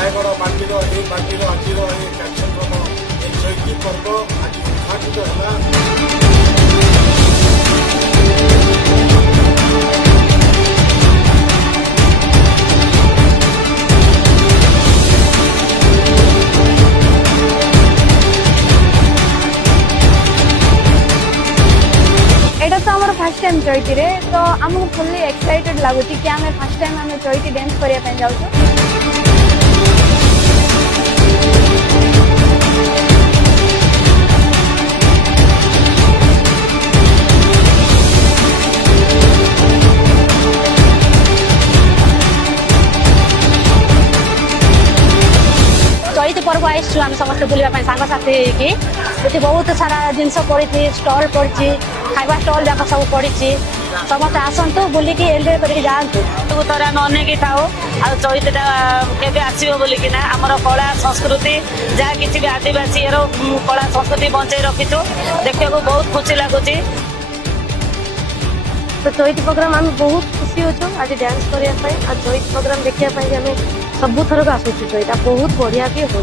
रायगढ़ माटीर ये माटीर आज कार्यक्रम ये चैती पर्व आज उद्घाटित है। एटा तो हमारा फर्स्ट टाइम चैती रे तो आमको फुल्ली एक्साइटेड लगुच कि आम फर्स्ट टाइम आम चैती डांस करने जाऊँ। चैती पर्व आईसु आम समस्त बुलापी सांगसाथी होती बहुत सारा जिनस पड़ी स्टल पड़ी खावा स्टल जाक सब पड़ी समस्त आसतु बुलिकी एंजॉय करके जातु सब तरह आम अनेक था चैतीटा केवे आसो बोलिकिना आमर कला संस्कृति जहाँ किसी भी आदिवासी कला संस्कृति बंचाई रखीचु देखा बहुत खुशी लगुच। तो चैती प्रोग्राम आम बहुत खुशी अच्छु आज डांस करने चैती प्रोग्राम देखा आम सबुथरक आसुचु चैता बहुत बढ़िया भी हो।